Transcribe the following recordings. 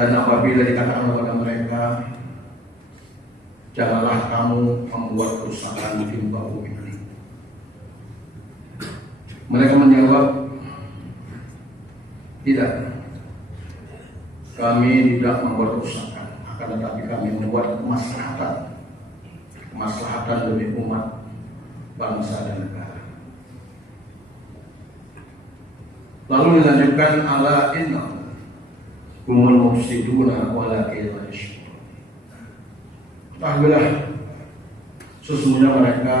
Dan apabila dikatakan kepada mereka, janganlah kamu membuat kerusakan di muka bumi ini, mereka menjawab, tidak, kami tidak membuat kerusakan, akan tetapi kami membuat kemaslahatan demi umat, bangsa dan negara. Lalu dilanjutkan, ala inna humul mufsiduna walakin la yashurun. Ketahuilah, sesungguhnya mereka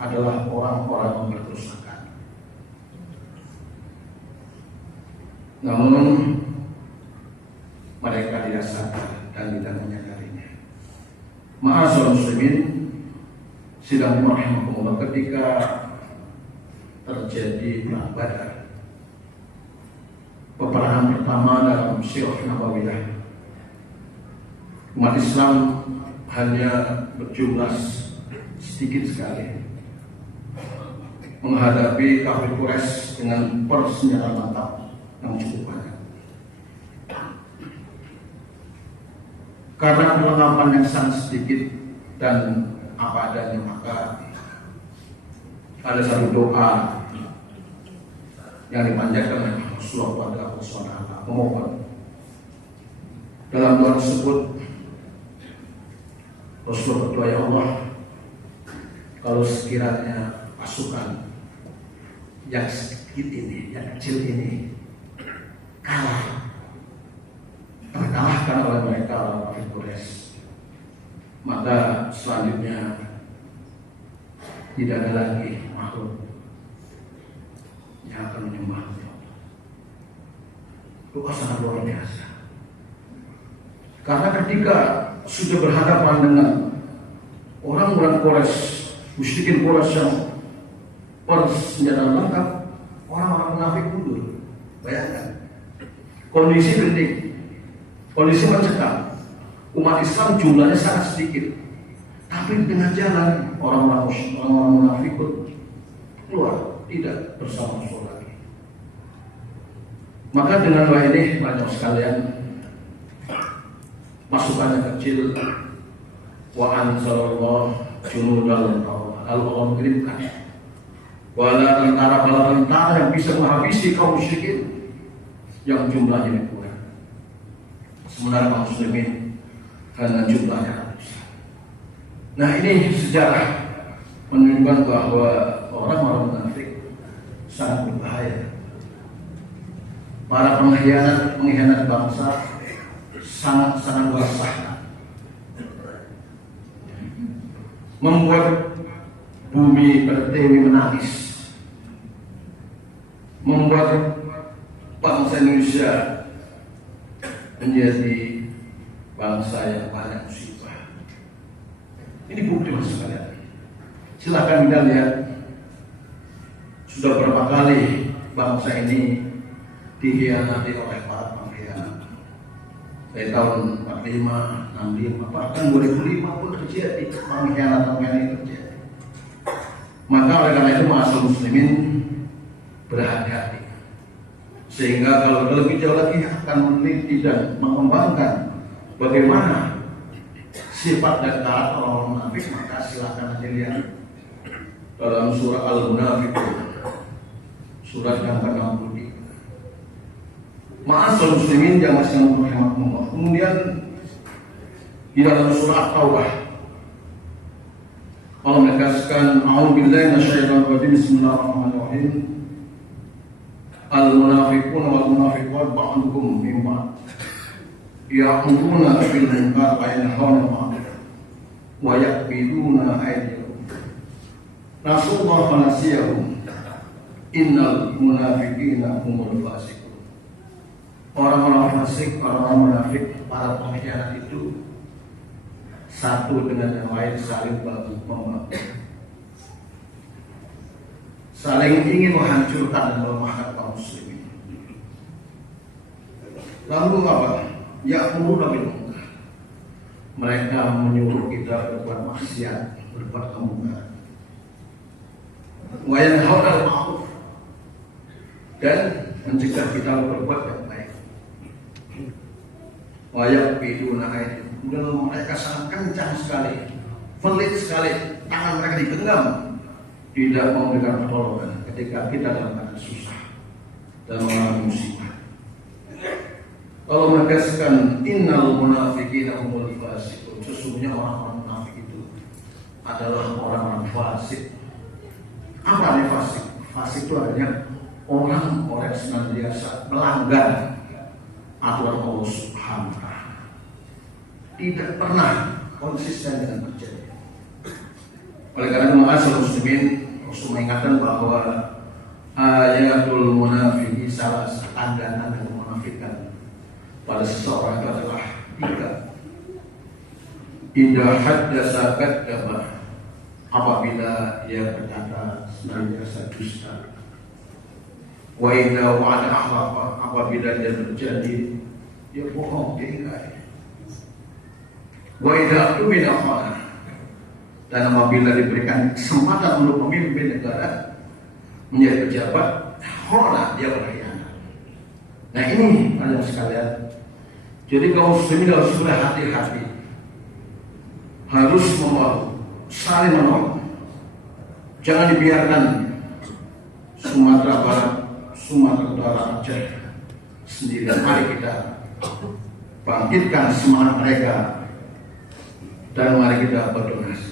adalah orang-orang yang berkerusakan, namun mereka tidak sadar dan tidak menyadarinya. Ma'asyiral muslimin, sidang rahimakumullah, ketika terjadi perang Badar, peperangan pertama dalam sirah nabawiyah, umat Islam hanya berjumlah sedikit sekali menghadapi kafir Quraisy dengan persenjataan lengkap yang cukup banyak. Karena perlengkapan yang sangat sedikit dan apa adanya, maka ada satu doa yang dipanjatkan oleh Rasulullah pada Allah SWT, memohon. Dalam doa tersebut Rasulullah berdoa, ya Allah, kalau sekiranya pasukan yang sedikit ini, yang kecil ini terkalahkan oleh mereka, oleh kafir Quraisy, maka selanjutnya tidak ada lagi makhluk yang akan menyembahnya. Doa sangat luar biasa. Karena ketika sudah berhadapan dengan orang-orang Quraisy, musyrikin Quraisy yang bersenjata lengkap, orang-orang munafik mundur. Bayangkan kondisi genting, kondisi mencekam, umat Islam jumlahnya sangat sedikit, tapi di tengah jalan orang-orang munafik keluar, tidak bersama Rasul lagi. Maka dengan doa ini, banyak sekalian, pasukannya kecil, wa anzalallahu junudal qawm, Allah mengirimkan bala tentara yang bisa menghabisi kaum musyrikin yang jumlahnya kuat. Sementara kaum muslimin karena jumlahnya besar. Nah, ini sejarah menunjukkan bahwa orang-orang munafik sangat berbahaya. Para pengkhianat bangsa sangat bersahkan, membuat bumi pertiwi menangis, membuat bangsa Indonesia menjadi bangsa yang banyak musibah. Ini bukti, mas sekalian. Silakan kita lihat, sudah berapa kali bangsa ini dikhianati oleh para pengkhianat. Dari tahun 45, 65, bahkan 2005 pun terjadi pengkhianatan ini terjadi. Maka oleh karena itu, ma'asyiral muslimin, berhati-hati. Sehingga kalau lebih jauh lagi akan meneliti dan mengembangkan bagaimana sifat dan karakter orang munafik, maka silakan aja lihat dalam surah Al-Munafiqun, surat yang ke-63. Ma'asyiral muslimin yang masih rahimahumullah. Kemudian di dalam surah At-Taubah, Allah menegaskan, a'udzubillahi minasyaitonir rajim, bismillahirrahmanirrahim. Al-munafiquna wal munafiqat ba'duhum min ba'd, ya'muruna bil munkar wa yanhauna 'anil ma'ruf wa yaqbiduna aydiyahum. Nasallallahu fanasiyahum. Innal munafiqina humul fasiqun. Orang-orang fasik, orang-orang munafik, para pengkhianat itu satu dengan yang lain saling baku-membaku, saling ingin menghancurkan dan melemahkan kaum muslimin. Lalu apa? Ya'muruna bil munkar. Mereka menyuruh kita berbuat maksiat, berbuat kemungkaran. Wa yanhauna 'anil ma'ruf, dan mencegah kita berbuat yang baik. wayak biduna aidihim. Kemudian mereka sangat kencang sekali, pelit sekali, tangan mereka digenggam, tidak memberikan pertolongan ketika kita dalam keadaan susah, dalam mengalami musibah. Allah menegaskan innal munafiqina humul fasiqun. Sesungguhnya orang-orang munafik itu adalah orang-orang fasik. Apa arti fasik? Fasik itu artinya orang-orang senantiasa melanggar aturan Allah Subhanahu wa Ta'ala, tidak pernah konsisten dengan kerjanya. Oleh karena itu maka muslimin harus mengingatkan bahwa ayatul munafiqi, salah satu tanda-tanda kemunafikan pada seseorang itu adalah 3. Idza haddasa kadzdzaba, apabila ia berkata senantiasa dusta. Wa idza wa'ada akhlafa, apabila dia berjanji dia bohong, dia ingkar. Wa idza tumina khana, dan apabila diberikan kesempatan untuk memimpin negara, menjadi pejabat, khana, dia berkhianat. Nah ini banyak sekalian. Jadi kaum muslimin harus berhati-hati, harus membahu, saling menolong. Jangan dibiarkan Sumatera Barat, Sumatera Utara, Aceh sendirian. Mari kita bangkitkan semangat mereka dan mari kita berdonasi.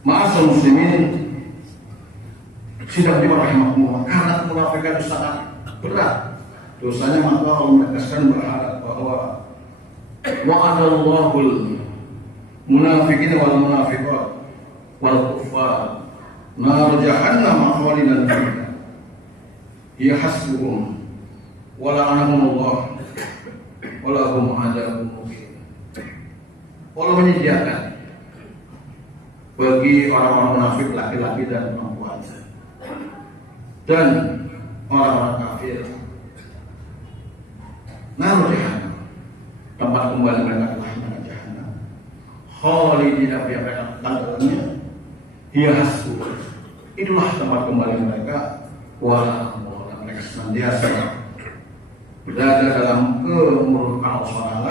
Ma'asal muslimin sidang rahimahumullah, karena kemunafikan itu sangat berat dosanya, maka Allah menegaskan berharap bahwa wa'adallahul munafiqina wal munafiqat wal kuffar nar jahannam khalidan fiha hiya hasbuhum wa la'anahumullah wa lahum 'adzabun muqim. Allah menyediakan bagi orang-orang munafik laki-laki dan perempuan dan orang-orang kafir nar jahannam, tempat kembali mereka adalah neraka jahannam, khalidina fiha, dalamnya hiya hasbuhum, itulah tempat kembali mereka, wala mereka senantiasa berada dalam kemurkaan Allah SWT,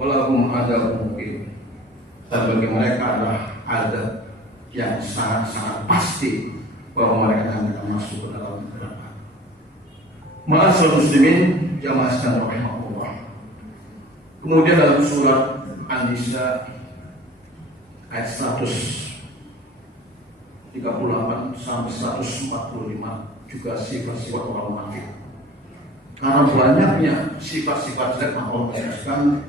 walahum adzabun muqim, dan bagi mereka adalah azab yang sangat-sangat pasti bahwa mereka akan masuk ke dalam neraka. Ma'asyiral muslimin jamaah sekalian rahimahullah. Kemudian dalam surat An-Nisa ayat 138 sampai 145 juga sifat-sifat orang munafik. Karena banyaknya sifat-sifat jelek, Allah menyebutkan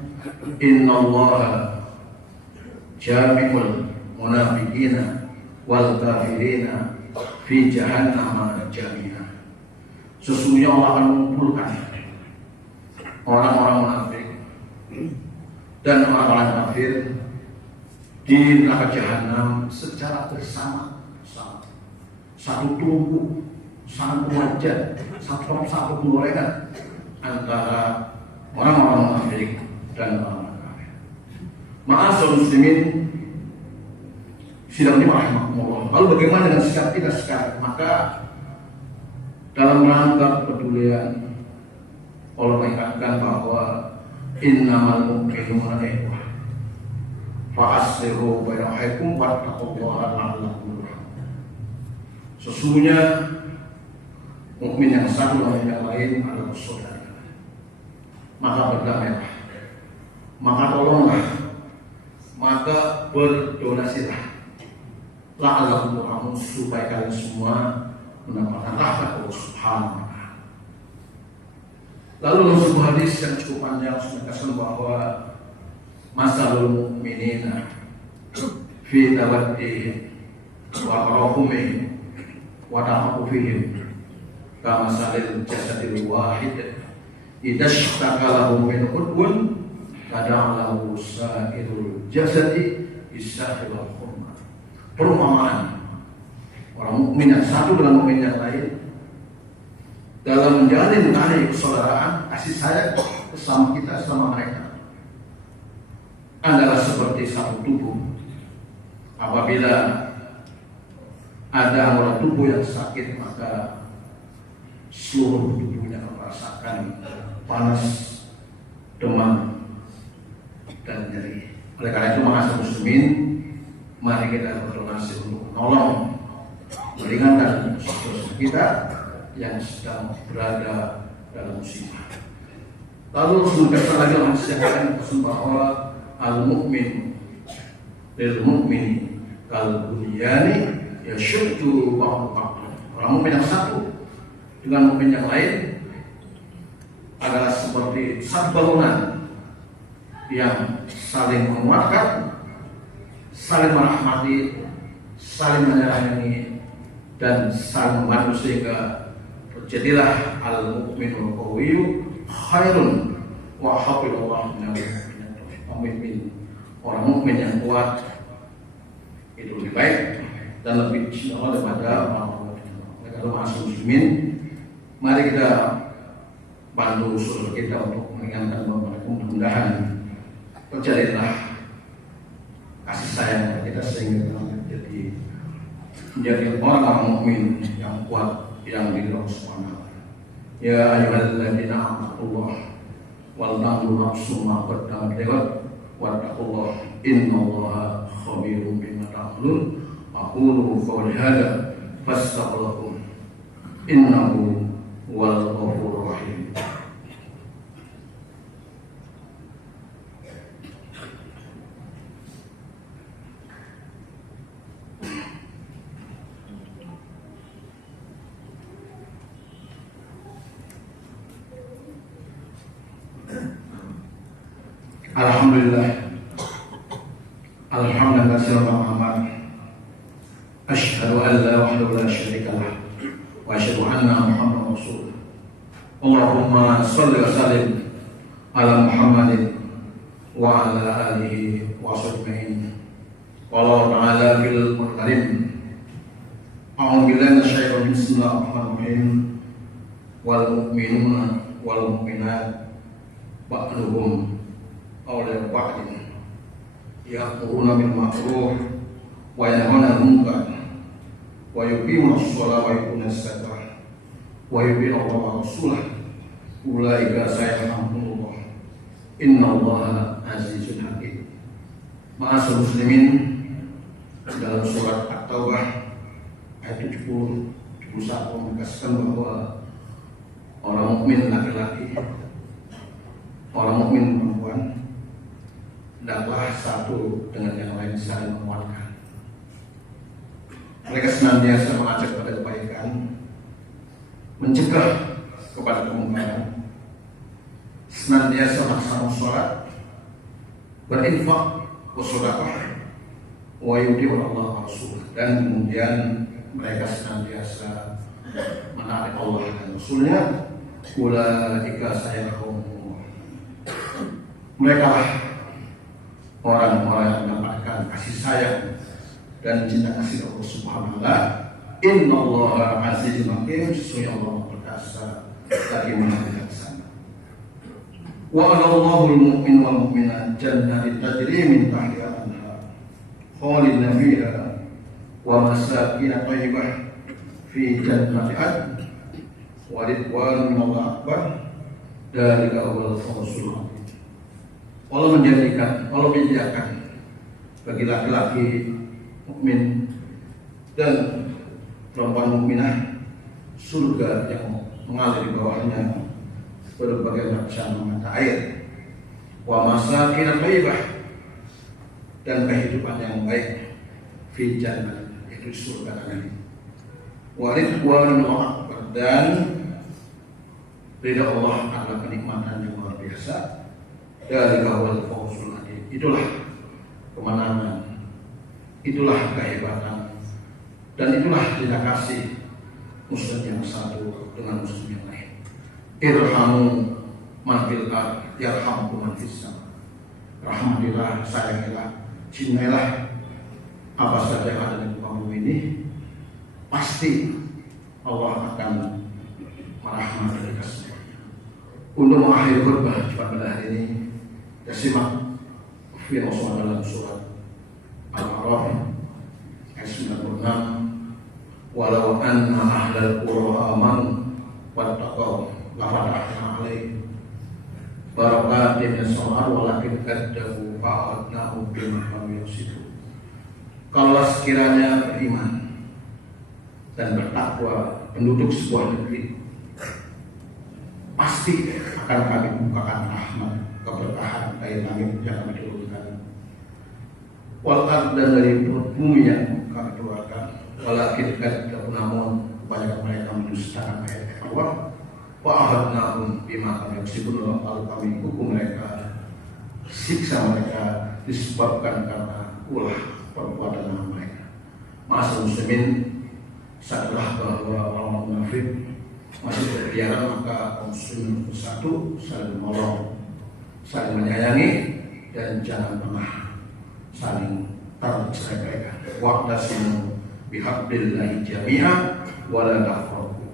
innallaha jami'ul munafiqina wal kafirina fi jahannam jami'a. Sesungguhnya Allah akan mengumpulkan orang-orang munafik dan orang-orang kafir di neraka jahanam secara bersama-sama, satu tubuh, satu wajah, satu golongan antara orang-orang munafik dan orang-orang kafir. Ma'asyiral muslimin sidang rahimahumullah. Lalu bagaimana dengan sikap kita sekarang? Maka dalam rangka kepedulian Allah mengingatkan bahwa innamal mu'minuna ikhwah fa'aslihu baina akhaikum wattaqullaha la'allakum turhamun. Sesungguhnya mukmin yang satu lawan yang lain adalah saudara. Maka berdamailah, maka tolonglah, maka berdonasilah, la'allakum turhamun, supaya kalian semua mendapatkan rahmat Allah Subhanahu wa Ta'ala. Lalu dalam sebuah hadis yang cukup panjang menegaskan bahwa masalul mu'minina fi tawaddihim wa rahumihim wa ta'atufihim kama salil jasadil wahid idza ishtaqalahu min udwun kada'alahu sa'irul jasadi isahil khumma. Perumpamaan orang mukmin yang satu dengan mukmin yang lain dalam menjalin tali persaudaraan, kasih sayang bersama kita, sama mereka adalah seperti satu tubuh. Apabila ada anggota tubuh yang sakit, maka seluruh tubuhnya akan merasakan panas muslimin, mari kita berdonasi untuk menolong, meringankan saudara kita yang sedang berada dalam musibah. Lalu Rasulullah lagi mengisyaratkan bahwa al-mu'min lil mu'mini kal bunyani yashuddu ba'du ba'd. Orang mukmin yang satu dengan mukmin yang lain adalah seperti satu bangunan yang saling menguatkan, saling merahmati, saling menyayangi, dan saling membantu sehingga terjadilah al-mu'minul qawiyyu khairun wa haqqullah min orang mukmin yang kuat itu lebih baik dan lebih dicintai daripada orang muslimin. Mari kita bantu saudara kita untuk meringankan mereka. Mudah-mudahan terjadilah kasih sayang kita sehingga kita menjadi orang mukmin yang kuat yang diridhoi Allah. Ya ayyuhalladzina amanu wal tanzur nafsum ma qaddamat lighad wattaqullah innallaha khabirum bima ta'malun. Aqulu qawli hadza fastaghfiruhu innahu huwal ghafurur rahim. Alhamdulillah, alhamdulillah Muhammad. Asyhadu an la ilaha illa syarika lah wa asyhadu anna Muhammadar rasulullah. Allahumma shalli wa sallim ala Muhammadin wa ala alihi wa sahbihi. Wallahu ta'ala bil karim. A'udzu billahi minasyaitonir rajim. Bismillahirrahmanirrahim. Wal mu'minuna wal mu'minat ba'duhum awliya ba'din ya'muruna bil ma'ruf wa yanhauna 'anil munkar wa yuqimuna ash-sholata wa yu'tuna az-zakata wa yu'minuna Allaha wa rasulahu ulaika sayarhamullah innallaha azizun hakim. Ma'asyiral muslimin, dalam surat At-Taubah ayat 70 71 menegaskan bahwa orang mukmin laki-laki, orang mukmin perempuan hendaklah satu dengan yang lain saling menguatkan. Mereka senantiasa mengajak pada kebaikan, mencegah kepada kemungkaran, senantiasa melaksanakan sholat, berinfak, bersedekah, wa yu'minu Allah wa Rasul, dan kemudian mereka senantiasa menaati Allah dan Rasulnya. Ulaika sayarhamullah. Mereka lah orang-orang yang mendapatkan kasih sayang dan cinta kasih Allah Subhanahu wa taala. Innallaha azizun hakim. Sesungguhnya Allah perkasa lagi maha bijaksana. Wa anallahu al-mu'min wal mu'minat jannatin tajri min tahtiha al-anhar khalidina fiha wa masakin thayyibah fi jannati adn wa ridwan minallahi akbar dzalika huwal fawzul azim. Allah menyediakan bagi laki-laki mukmin dan perempuan mukminah surga yang mengalir di bawahnya berbagai macam mata air, wa masakin thayyibah, dan kehidupan yang baik fi jannah, yaitu surga nanti, wa ridwan minallahi akbar, dan ridha Allah adalah kenikmatan yang luar biasa. Dari awal fawzul azim. Itulah kemenangan, itulah kehebatan, dan itulah cinta kasih muslim yang satu dengan muslim yang lain. Irhamu man fil ard yarhamkum man fis sama. Rahmatilah, sayangilah, cintailah apa saja yang ada di muka bumi ini, pasti Allah akan merahmati mereka semua. Untuk mengakhiri khutbah pada hari ini, kita simak firman Allah dalam surat Al-A'raf ayat 96. Walau anna ahlal qura amanu wattaqaw la fatahna alaihim barakatin sayyi'ati min as-sawar walakin kadzabu fa'adnahum bima kanu yaksibun. Kalau sekiranya beriman dan bertakwa penduduk sebuah negeri, pasti akan kami bukakan rahmat keberkahan dari langit yang kami turunkan, wal ard, dan dari bumi yang kami keluarkan. Walakin kadzabu, namun kebanyakan mereka mendustakan ayat Allah. Wa ahadnahum bima kanu yaksibun, lalu kami hukum mereka, siksa mereka disebabkan karena ulah perbuatan mereka. Masa muslimin, sadarlah bahwa orang munafik masih berkeliaran, maka kaum muslimin bersatu, saling menolong, saling menyayangi, dan jangan pernah saling tercerai-berai. Wa'tasimu bihablillahi jami'an wa la tafarraqu.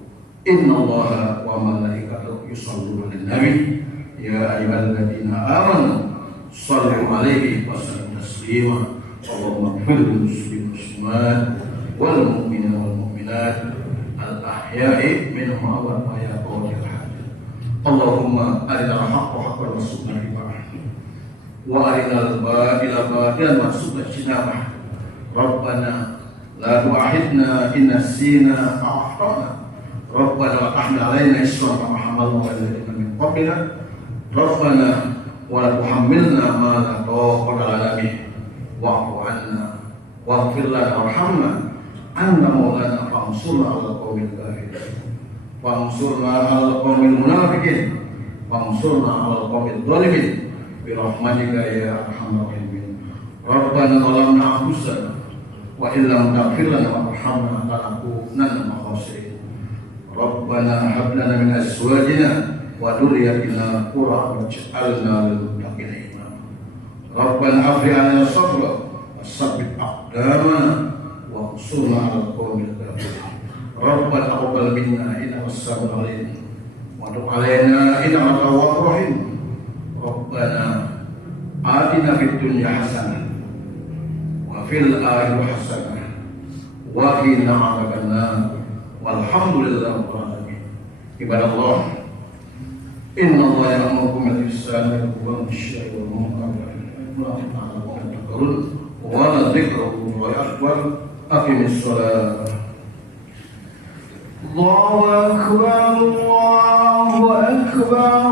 Innallaha wa malaikatahu yusholluna 'alan nabi ya ayyuhalladzina amanu shallu 'alaihi wa sallimu taslima. Allahumma ighfir lil muslimin wal mu'minina wal mu'minat al-ahya'i minhum wa ya qawli al-hajj. Allahumma arinal haqqa haqqan warzuqna ittiba'ah wa arinal batila batilan warzuqna ijtinabah. Rabbana la tu'akhidna in nasina aw akhtana. Rabbana la tahmil 'alaina isran kama hamalnahu 'alal ladzina min qablina. Rabbana wa la tuhammilna ma la taqata lana bih wa'fu 'anna waghfir lana warhamna anta maulana fansurna 'alal qaumil kafirin fansurna 'alal qaumil munafiqin fansurna 'alal qaumil zalimin bi rahmatika ya arhamar rahimin. Rabbana zalamna anfusana wa illam taghfir lana wa tarhamna lanakunanna minal khasirin. Rabbana hab lana min azwajina wa dhurriyyatina qurrata waj'alna lil muttaqina imama. Rabbana afrigh 'alaina sabra wasabbit aqdamana wansurna 'alal qaumil kafirin. Rabbana taqabbal minna innaka as-sami'ul 'alim wa tub 'alaina innaka at-tawwabur rahim. Rabbana atina fid dunya hasanah wa fil akhirati hasanah wa qina 'adzabannar. Walhamdulillahi rabbil alamin. Ibadallah, innallaha ya'murukum bil ihsani wal syari wal munkar wa la dzikrullahi akbar. Aqimis shalah. Allahu akbar, Allahu akbar.